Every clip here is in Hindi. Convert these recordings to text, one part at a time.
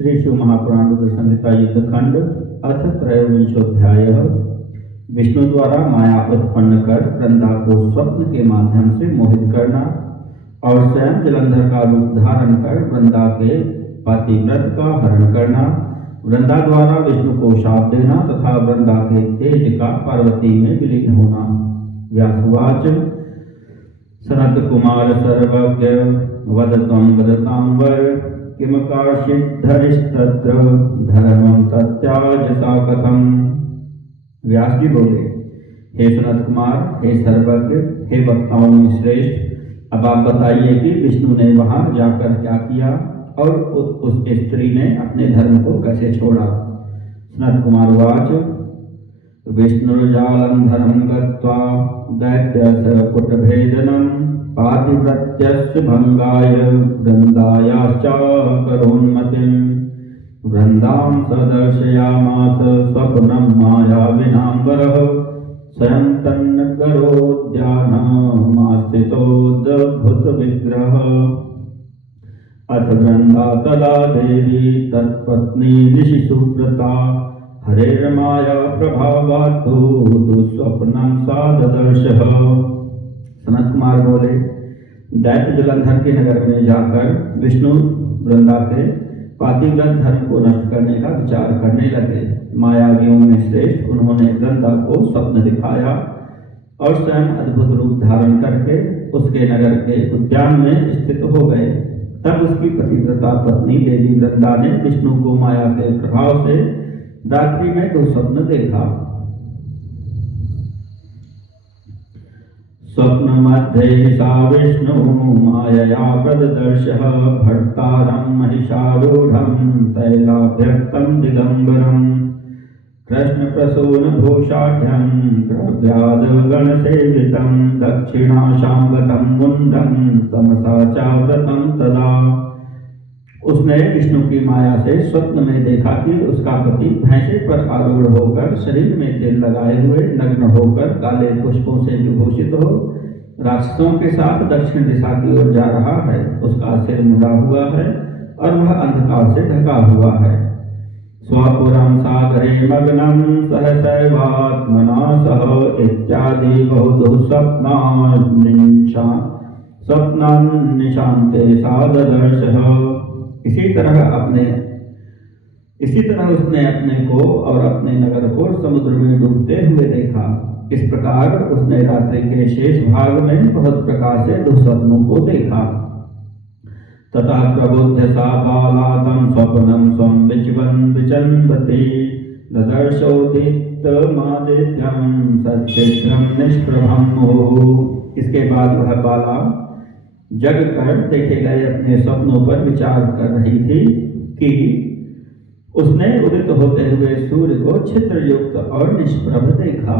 श्री शिव महापुराण संहिता युद्धखंड अथ त्रयोविंशोध्याय। विष्णु द्वारा माया उत्पन्न कर वृंदा को स्वप्न के माध्यम से मोहित करना और स्वयं जलंधर का रूप धारण कर वृंदा के पतिव्रत का हरण करना, वृंदा द्वारा विष्णु को शाप देना तथा वृंदा के तेज का पार्वती में विलीन होना। व्यासुवाच सनत कुमार सर्वज्ञ वदतं वदतां वर किमकार्षिद्धरिस्तत्र धर्मं तत्याजसा कथम। व्यास जी बोले, हे सनत कुमार, हे सर्वज्ञ, हे वक्ताओं में श्रेष्ठ, अब आप बताइए कि विष्णु ने वहां जाकर क्या किया और उस स्त्री ने अपने धर्म को कैसे छोड़ा। सनत कुमार वाच विष्णुर्जालंधरं गत्वा दैत्यस्य कुटभेदनं पातिव्रत्यस्य भंगाय वृंदायाश्च करोन्मतिं वृंदां सदर्शयामास स्वप्नं मायाविनाम्बरः स्वयं तन्नगरोद्यानमास्थितोद्भुतविग्रहः। अथ वृंदा तदा देवी तत्पत्नी निशिसुव्रता हरेर्माया प्रभावात्तु दुःस्वप्नं सा ददर्शः। सनत कुमार बोले, दैत्य जलंधर के नगर में जाकर विष्णु वृंदा के पातिव्रत धर्म को नष्ट करने का विचार करने लगे। मायावियों में श्रेष्ठ उन्होंने वृंदा को स्वप्न दिखाया और स्वयं अद्भुत रूप धारण करके उसके नगर के उद्यान में स्थित हो गए। तब उसकी पतिव्रता पत्नी देवी वृंदा ने विष्णु को माया के प्रभाव से रात्रि में दुःस्वप्न देखा। स्वप्न मध्ये सा विष्णु मायया प्रददर्शः भर्तारं महिषारूढं तैलाभ्यक्तं दिगंबरं कृष्णप्रसूनभूषाढ्यं द्रव्यादगणसेवितं दक्षिणाशांगतं मुंडं तमसा चावृतं तदा। उसने विष्णु की माया से स्वप्न में देखा कि उसका पति भैंसे पर आरूढ़ होकर शरीर में तेल लगाए हुए नग्न होकर काले पुष्पों से विभूषित हो राक्षसों के साथ दक्षिण दिशा की ओर जा रहा है। उसका सिर मुड़ा हुआ है और वह अंधकार से ढका हुआ है। स्वपुरं सागरे मग्नं सहसैवात्मना सह इत्यादि स्वप्नान् निशान्ते सा ददर्शः। इसी तरह उसने अपने को और अपने नगर को समुद्र में डूबते हुए देखा। इस प्रकार उसने रात्रि के शेष भाग में बहुत प्रकार से दुःस्वप्नों को देखा। तथा प्रबुद्ध सा बाला तं स्वप्नं स्वं विचन्वती ददर्शोदितमादित्यं सच्चित्रं निष्प्रभं। इसके बाद वह बाला जग कर देखे गए अपने स्वप्नों पर विचार कर रही थी कि उसने उदित होते हुए सूर्य को छिद्र युक्त और निष्प्रभ देखा।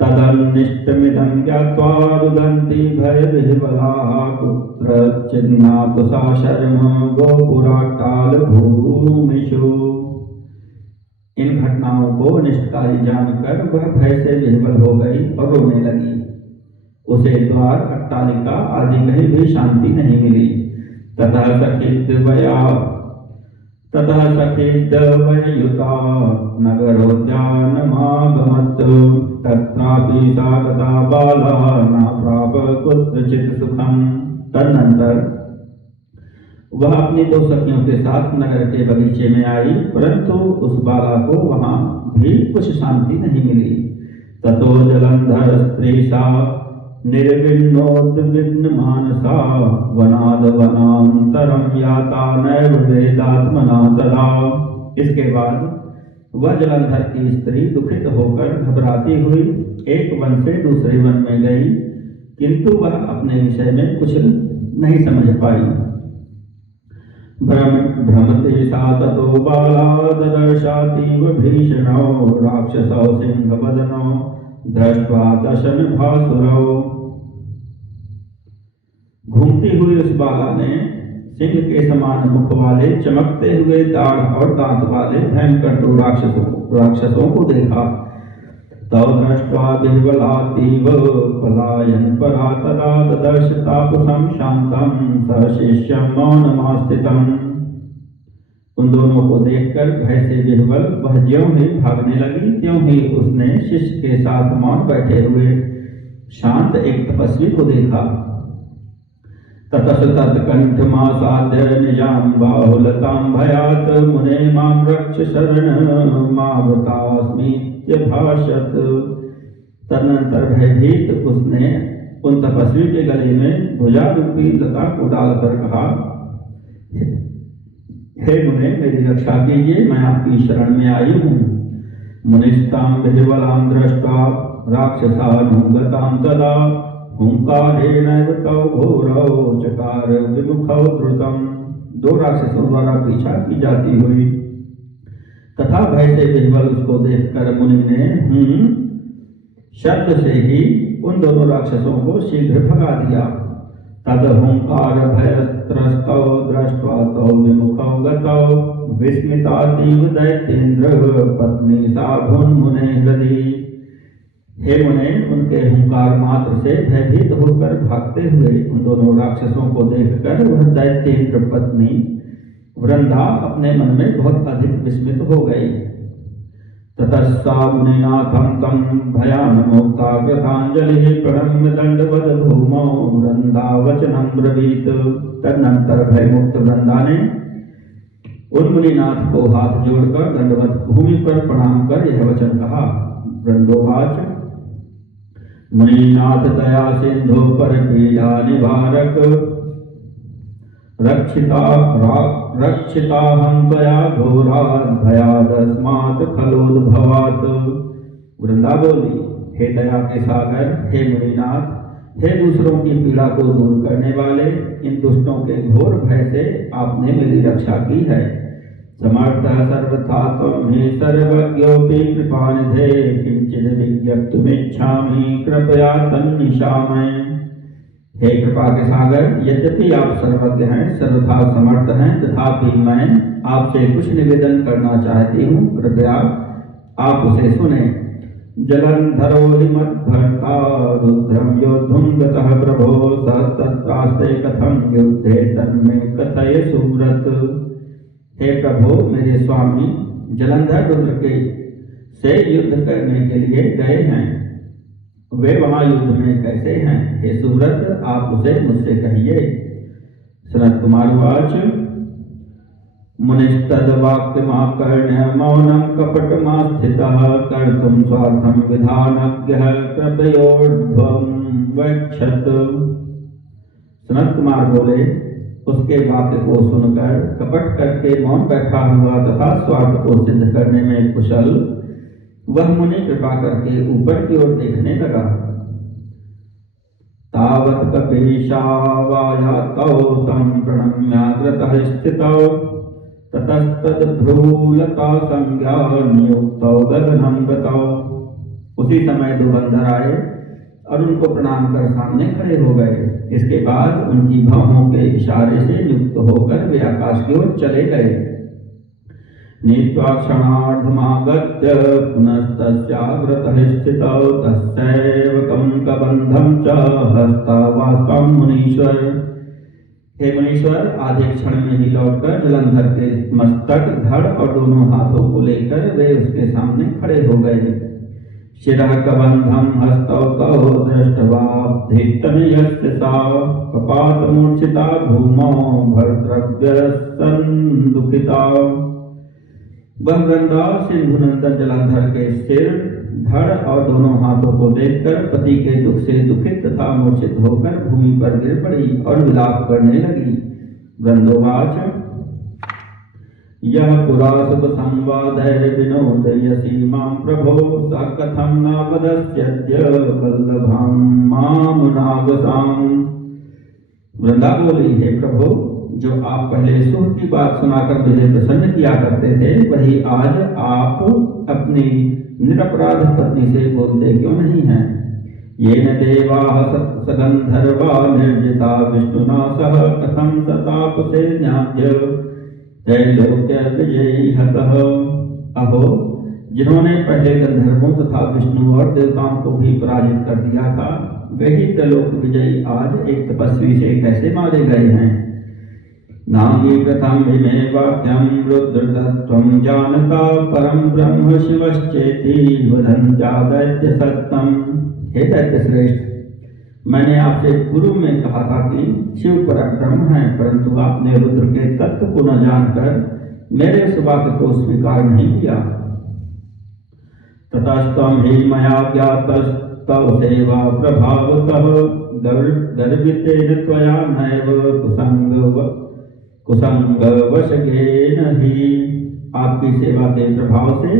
तदन्निष्टमिदं ज्ञात्वा रुदन्ति भयविह्वलाः कुत्रचिन्नापुषा शर्म गोपुराट्टालभूमिषु। इन घटनाओं को निष्ठकारी जानकर वह भय से विह्वल हो गई और रोने लगी। उसे द्वार अट्टालिका आदि कहीं भी शांति नहीं मिली। ततः सखिद्वययुता नगरोद्यानमागमत् तत्रापि सा गता बाला न प्राप कुत्रचित् सुखम्। तदनंतर वह अपनी दो सखियों के साथ नगर के बगीचे में आई, परंतु उस बाला को वहां भी कुछ शांति नहीं मिली। ततो जलंधर स्त्री सा निर्विण्णोद्विग्नमानसा वनादवनान्तरं याता नैव वेदात्मना तदा। इसके बाद वह जलंधर की स्त्री दुखित होकर घबराती हुई एक वन से दूसरे वन में गई, किंतु वह अपने विषय में कुछ नहीं समझ पाई। भ्रमते सा ततो बाला ददर्शातीव भीषणो राक्षसो सिंहवदनो दृष्ट्वा दशन भासुरौ। घूमती हुई उस बाला ने सिंह के समान मुख वाले चमकते हुए दाढ़ और दांत वाले भयंकर दो राक्षसों को देखा। तव दृष्ट्वा विह्वलातीव पलायन परा तदा ददर्श तापसं शान्तं सशिष्यं मौनमास्थितम्। उन दोनों को देखकर भय से विह्वल वह ज्यों ही भागने लगी, त्यों ही उसने शिष्य के साथ मौन बैठे हुए शांत एक तपस्वी को देखा। ततस तत्कंठमासाद्य निजाम बाहुलतां भयात् मुने मां रक्ष शरण मावतास्मीत्यभाषत। तदनंतर भयभीत उसने उन तपस्वी के गले में भुजा रूपी लता को डालकर कहा, हे मुने मेरी रक्षा कीजिए, मैं आपकी शरण में आई हूँ। मुनिस्तां विह्वलां दृष्ट्वा राक्षसानुगतां तदा हुंकारेणैव तौ घोरौ चकार विमुखौ द्रुतम्। दो राक्षसों द्वारा पीछा की जाती हुई तथा भय से विह्वल उसको देखकर मुनि ने शब्द से ही उन दोनों राक्षसों को शीघ्र भगा दिया। तद हुंकार भयत्रस्तौ दृष्ट्वा तौ विमुखौ गतौ विस्मितातीव दैत्येन्द्र पत्नी साधुन्मुने हृदि। हे मुने, उनके हुंकार मात्र से भयभीत होकर भागते हुए उन दोनों राक्षसों को देखकर वह दैत्येन्द्र पत्नी वृंदा अपने मन में बहुत अधिक विस्मित हो गई। ततस्सा मुनिनाथं तं भयानमुक्ताग्रताञ्जलिः प्रणम्य दंडवत भूमौ वृंदा वचनं ब्रवीत। तदनंतर भयमुक्त वृंदा ने उन मुनिनाथ को हाथ जोड़कर दंडवत भूमि पर प्रणाम कर यह वचन कहा। वृंदोवाच, मुनिनाथ दया सिंधु पर पीड़ा निवारक रक्षिता हम त्वया घोरात् भयादस्मात् खलोद्भवात्। वृंदा बोली, हे दया के सागर, हे मुनिनाथ, हे दूसरों की पीड़ा को दूर करने वाले, इन दुष्टों के घोर भय से आपने मेरी रक्षा की है। समर्थ सर्वथा त्वं हि सर्वज्ञोऽपि कृपानिधे किंचिद विज्ञप्तुमिच्छामि कृपया तन्निशामय। हे कृपा के सागर, यद्यपि आप सर्वज्ञ हैं, सर्वथा समर्थ हैं, तथापि मैं आपसे कुछ निवेदन करना चाहती हूँ, कृपया आप उसे सुने। जलंधरो हि मद्भर्ता रुद्रं योद्धुं गतः प्रभो स तत्रास्ते कथं युद्धे तन्मे कथय सुव्रत। हे प्रभु, मेरे स्वामी जलंधर रुद्र के से युद्ध करने के लिए गए हैं, वे वहां युद्ध में कैसे हैं? हे सुव्रत, आप उसे मुझसे कहिए। सनत कुमार वाच, मुनिस्तद्वाक्यमाकर्ण्य मौनं कपटमास्थितः कर्तुं स्वार्थं विधानज्ञः कृपयोर्ध्वं वक्षत। सनत कुमार बोले, उसके वाक्य को सुनकर कपट करके मौन बैठा हुआ तथा स्वार्थ को सिद्ध करने में कुशल वह मुनि कृपा करके ऊपर की ओर देखने लगा। तावत् कपीशावायातौ तं प्रणम्याग्रतः स्थितौ ततस्तद्भ्रूलता संज्ञा नियुक्तौ गगनं गतौ। उसी समय दो बंदर आए और उनको प्रणाम कर सामने खड़े हो गए। इसके बाद उनकी भौहों के इशारे से युक्त होकर वे आकाश की ओर चले गए। नीत्वा क्षणार्धमागत्य पुनस्तस्याग्रतः स्थितौ तस्यैव कबन्धं च हस्तावास्तं मुनीश्वर। हे मुनीश्वर, आधे क्षण में ही लौटकर जलंधर के मस्तक, धड़ और दोनों हाथों को लेकर वे उसके सामने खड़े हो गए। शिरः कबन्धं हस्तौ तौ दृष्ट्वाब्धितनयस्य सा कपातमूर्छिता भूमौ भर्तृव्यसन्दुःखिता। वह वृंदा सिंधुनंदन जलंधर के सिर, धड़ और दोनों हाथों को देखकर पति के दुख से दुखित तथा मूर्छित होकर भूमि पर गिर पड़ी और विलाप करने लगी। वृंदोवाच, यह पुरा शुभ संवादैर्विनोदयसि मां प्रभो स कथं न वदस्यद्य वल्लभां मामुनागसाम्। वृंदा बोली, हे प्रभु, जो आप पहले सुख की बात सुनाकर मुझे प्रसन्न किया करते थे, वही आज आप अपनी निरपराध पत्नी से बोलते क्यों नहीं हैं? ये न देवाः सगंधर्वा निर्जिता विष्णुना सह कथं सतापसे ज्ञाप्य त्रैलोक्य विजयी हतः। अहो, जिन्होंने पहले गंधर्वों तथा विष्णु और देवताओं को भी पराजित कर दिया था, वही त्रैलोक विजयी आज एक तपस्वी से कैसे मारे गए हैं? नांगी प्रथम विमे वाक्यम रुद्रतत्त्वं जानता परम ब्रह्म शिवश्चेति वदन्त्या दैत्य सत्तम। हे दैत्य श्रेष्ठ, मैंने आपसे पूर्व में कहा था कि शिव परम ब्रह्म है, परंतु आपने रुद्र के तत्व को न जानकर मेरे उस वाक्य को स्वीकार नहीं किया। ततस्त्वं हि मया ज्ञातस्तव सेवा प्रभावतः गर्वितेन त्वया नैव कुसंगवशगेन ही। आपकी सेवा के प्रभाव से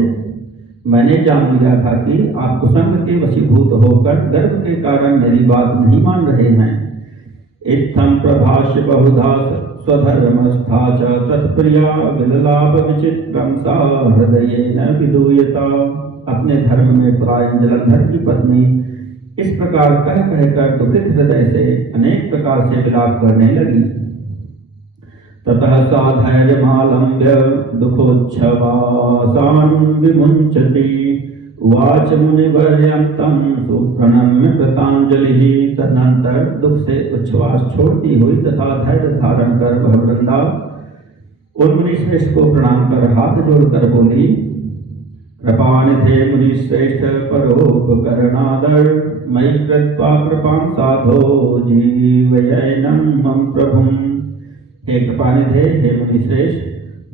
मैंने जान लिया था कि आप कुसंग के वशीभूत होकर गर्व के कारण मेरी बात नहीं मान रहे हैं। इत्थं प्रभाष्य बहुधा स्वधर्मस्था च तत्प्रिया विललाप विचित्रं सा हृदयेन विदूयता। अपने धर्म में परायण जलंधर की पत्नी इस प्रकार कह कहकर दुखित हृदय से अनेक प्रकार से विलाप करने लगी। ततः सा धैर्यमालम्ब्य दुःखोच्छ्वासान् विमुञ्चति। उवाच मुनिवर्यन्तं सुप्रणम्य कृताञ्जलिः। तदनंतर दुख से उच्छ्वास छोड़ती हुई तथा धैर्य धारण कर वह वृंदा उन मुनिश्रेष्ठ को प्रणाम कर हाथ जोड़कर बोली, कृपानिधे मुनिश्रेष्ठ परोपकरणादर मयि कृत्वा कृपां साधो जीवयैनं मम प्रभुम्। हे कृपानिधे, हे मुनिश्रेष्ठ,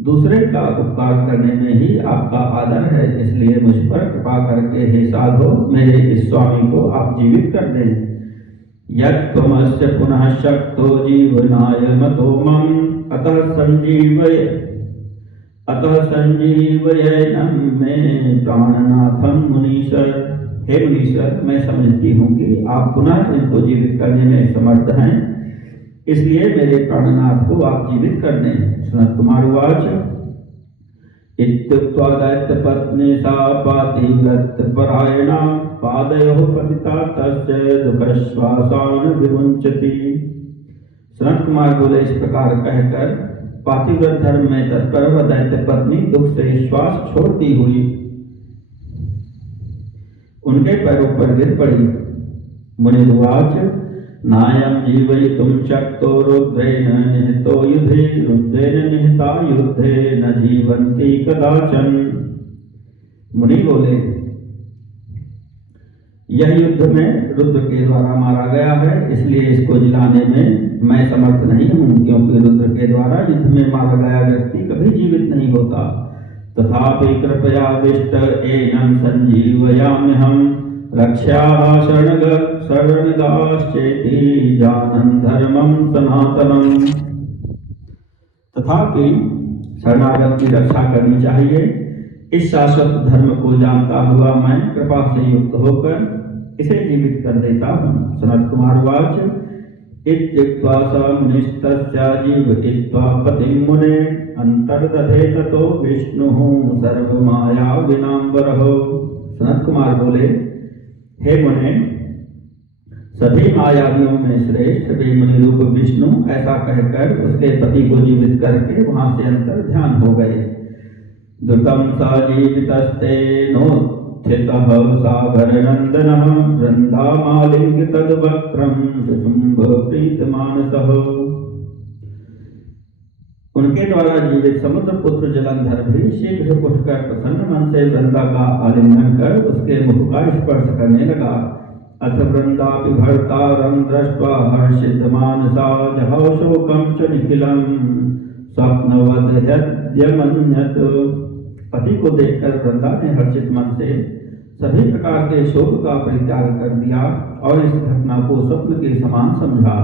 दूसरे का उपकार करने में ही आपका आदर है, इसलिए मुझ पर कृपा करके हे साधो मेरे इस स्वामी को आप जीवित कर दें। यत्त्वमस्य पुनः शक्तो जीवनाय मतो मम अतः संजीवयैनं मे प्राणनाथं मुनीश्वर। हे मुनीश्वर, मैं समझती हूँ कि आप पुनः इनको जीवित करने में समर्थ हैं, इसलिए मेरे प्राणनाथ को आप जीवित कर दें। सनत कुमार उवाच, इत्युक्त्वा दैत्यपत्नी सा पातिव्रतपरायणा पादयोः पतिता तस्य दुःखश्वासान् विमुञ्चति। सनत कुमार बोले, इस प्रकार कहकर पातिव्रत धर्म में तत्पर वह दैत्य पत्नी दुख से श्वास छोड़ती हुई उनके पैरों पर गिर पड़ी। मुनिर्वाच, नायं जीवयितुं शक्तो रुद्रेण निहतो युद्धे रुद्रेण निहता युद्धे न जीवन्ति कदाचन। मुनि बोले, यह युद्ध में रुद्र के द्वारा मारा गया है, इसलिए इसको जिलाने में मैं समर्थ नहीं हूँ, क्योंकि रुद्र के द्वारा युद्ध में मारा गया व्यक्ति कभी जीवित नहीं होता। तथापि कृपया विष्ट एनं संजीवयाम्यहं रक्ष्याः शरणदाश्चेति जानन् धर्मं सनातनम्। तथापि शरणागत की रक्षा करनी चाहिए। इस शाश्वत धर्म को जानता हुआ मैं कृपा से युक्त होकर इसे जीवित कर देता हूँ। सनत कुमार वाच, इत्युक्त्वा स मुनिस्तस्या जीवयित्वा पतिं मुने अंतर्दधे ततो विष्णुः सर्वमाया विनाम्बरः। सनत कुमार बोले, हे मुने, सभी मायावियों में श्रेष्ठ वे मुनि रूप विष्णु ऐसा कहकर उसके पति को जीवित करके वहां से अंतर ध्यान हो गए। दुर्गम सा जीवितस्तेनोत्थितः सागरनंदनः वृंदामालिंग तद्वक्त्रं शुशुम्भ प्रीतमानसः। उनके द्वारा जीवित समुद्र पुत्र जलंधर भी शीघ्र उठकर प्रसन्न मन से वृंदा का आलिंगन कर उसके मुख का स्पर्श करने लगा। अथ वृंदा विभर्तारं दृष्ट्वा हर्षितमानसा जहौ शोकं च निखिलं स्वप्नवत् ह्यद्यमन्यत्। पति को देखकर वृंदा ने हर्षित मन से सभी प्रकार के शोक का परित्याग कर दिया और इस घटना को स्वप्न के समान समझा।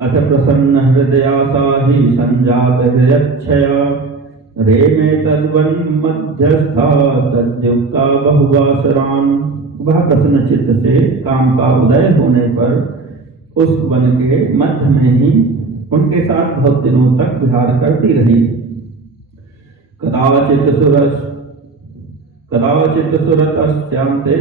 अथ प्रसन्न हृदया सा ही संजात हृदयच्छया रेमे तद्वन्मध्यस्था तद्युक्ता बहुवासरान्। वह प्रसन्न चित्त से काम का उदय होने पर उस वन के मध्य में ही उनके साथ बहुत दिनों तक विहार करती रही। कदाचित् सुरतस्यांते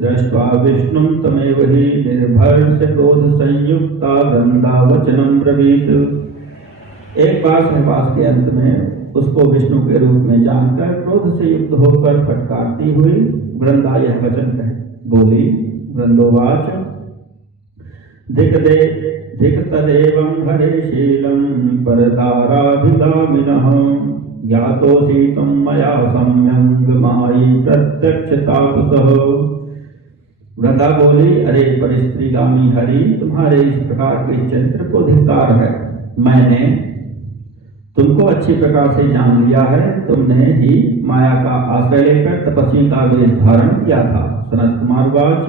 दृष्ट्वा विष्णुं तमेव हि निर्भर्ष क्रोध संयुक्ता वृंदा वचनं ब्रवीत। एक बार सहवास के अंत में उसको विष्णु के रूप में जानकर क्रोध से युक्त होकर फटकारती हुई वृंदा यह वचन कह बोली। वृंदोवाच, धिक तदेवं हरे शीलं परताराभिगामिनः ज्ञातोऽसि त्वं मया सम्यङ् मायि प्रत्यक्षतापसः। वृंदा बोली, अरे परिस्त्रीगामी हरि, तुम्हारे इस प्रकार के चरित्र को धिक्कार है। मैंने तुमको अच्छी प्रकार से जान लिया है। तुमने ही माया का आश्रय लेकर तपस्वी का वेश धारण किया था। सनत कुमार वाच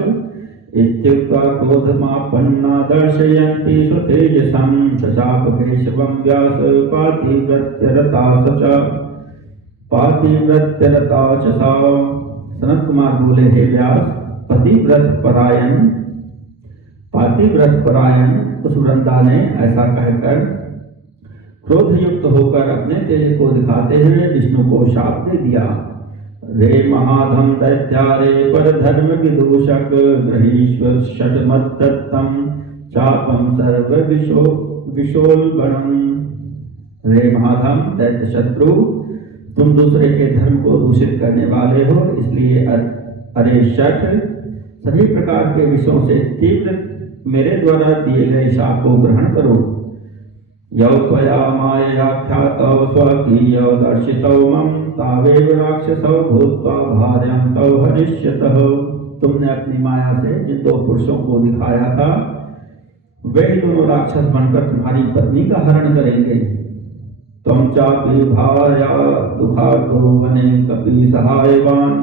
इत्युक्त्वा क्रोधमापन्ना दर्शयन्ति स्वतेजसं शशाप केशवं व्यास पातिव्रत्यरता च सा। सनत कुमार बोले, हे व्यास, पातिव्रत परायण उस वृंदा ने ऐसा कहकर क्रोध युक्त होकर अपने तेज को दिखाते हुए विष्णु को शाप दे दिया। रे महाधम दैत्यारे पर धर्म विदूषक ग्रहीश्वर षटमत्तम चापम सर्व विशोलबणम। रे महाधम दैत्य शत्रु, तुम दूसरे के धर्म को दूषित करने वाले हो, इसलिए अरे शठ, सभी प्रकार के विषयों से तीव्र मेरे द्वारा दिए गए शाप को ग्रहण करो। यौ त्वया मायया ख्यातौ स्वकीयौ दर्शितौ मम तावेव राक्षसौ भूत्वा भार्यां तौ हरिष्यतः। तुमने अपनी माया से जिन दो पुरुषों को दिखाया था, वे दोनों राक्षस बनकर तुम्हारी पत्नी का हरण करेंगे। त्वं चापि भार्या दुखार्तो वने कपि सहायवान्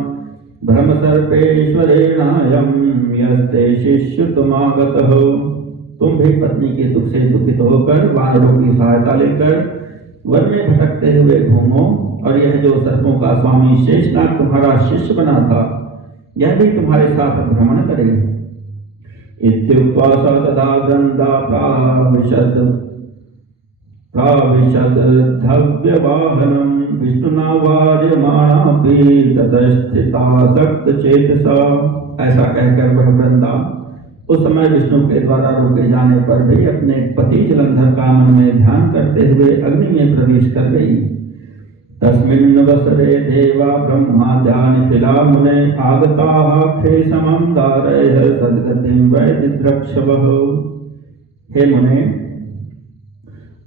भ्रम सर्पेश्वरेणायं यस्ते शिष्युतमागतः। तुम भी पत्नी के दुख से दुखित होकर वानरों की सहायता लेकर वन में भटकते हुए घूमो, और यह जो सर्पों का स्वामी शेषनाग तुम्हारा शिष्य बना था, यह भी तुम्हारे साथ भ्रमण करे। इत्युक्त्वा स तदा वृंदा प्राविशद्भव्यवाहनं विष्णुना वार्यमाणापि ततस्थितासक्तचेतसा। ऐसा कहकर वह वृंदा उस समय विष्णु के द्वारा रोके जाने पर भी अपने पति जलंधर का मन में ध्यान करते हुए अग्नि में प्रवेश कर गई। तस्मिन् वसरे देवा ब्रह्माद्यानिखिला मुने आगताः खेशमं दारयः सद्गतिं वैदिद्रक्षवः। हे मुने,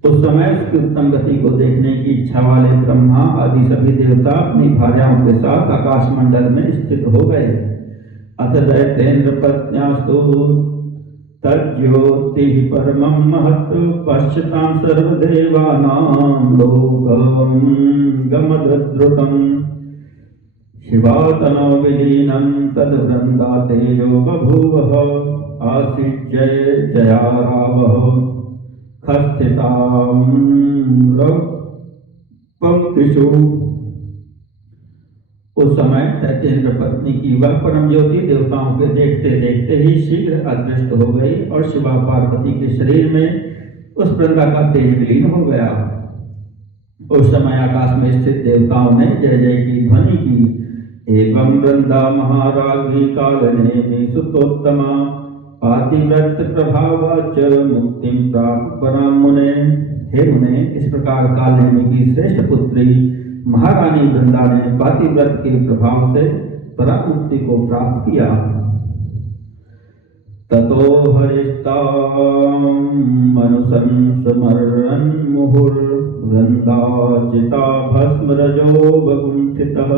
उस समय उसकी उत्तम गति को देखने की इच्छा वाले ब्रह्मा आदि सभी देवता अपनी भार्याओं के साथ आकाश मंडल में स्थित हो गए। अथ दैतेन्द्र पत्न्यास्तु तज्ज्योतिः परमं महत् पश्यतां सर्वदेवानां लोकं गमद्रुतं शिवातनो विलीनं तद्वृन्दा तेजो बभूवः आसीत् जयारावः खस्थितां पंक्तिषु। उस समय दैत्येंद्र पत्नी की वह परम ज्योति देवताओं के देखते देखते ही शीघ्र अदृष्ट हो गई और शिवा पार्वती के शरीर में उस वृंदा का तेज विलीन हो गया। उस समय आकाश में स्थित देवताओं ने जय जय की ध्वनि की। एवं वृंदा महारागी कालने सुतोत्तमा पातिव्रत प्रभावाच मुक्तिं प्राप्त परां मुने। हे मुने, इस प्रकार कालनेमी की श्रेष्ठ पुत्री महारानी वृंदा ने पातिव्रत के प्रभाव से परम मुक्ति को प्राप्त किया। ततो हरिस्तां मनुसंस्मरन् मुहुर्वृन्दाचिता भस्मरजो वगुंठितः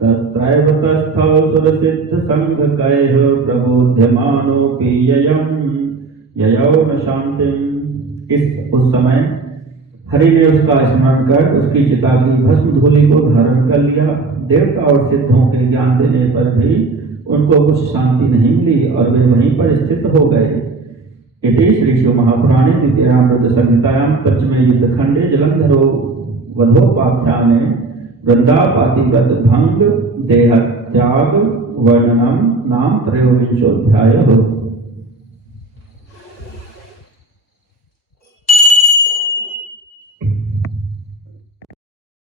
तत्रैव तस्थौ सुरसिद्धसङ्घकैः प्रबोध्यमानोऽपि ययौ न शान्तिम्। उस समय हरि ने उसका स्मरण कर उसकी चिता की भस्म धूलि को धारण कर लिया। देवता और सिद्धों के ज्ञान देने पर भी उनको कुछ शांति नहीं मिली और वे वहीं पर स्थित हो गए। इति श्री शिव महापुराणे द्वितीयामृत संहितायां पंचमे युद्धखंडे जलंधरो वधोपाख्याने वृंदा पातिव्रत भंग देह त्याग वर्णनम नाम त्रयोविंशोऽध्यायः।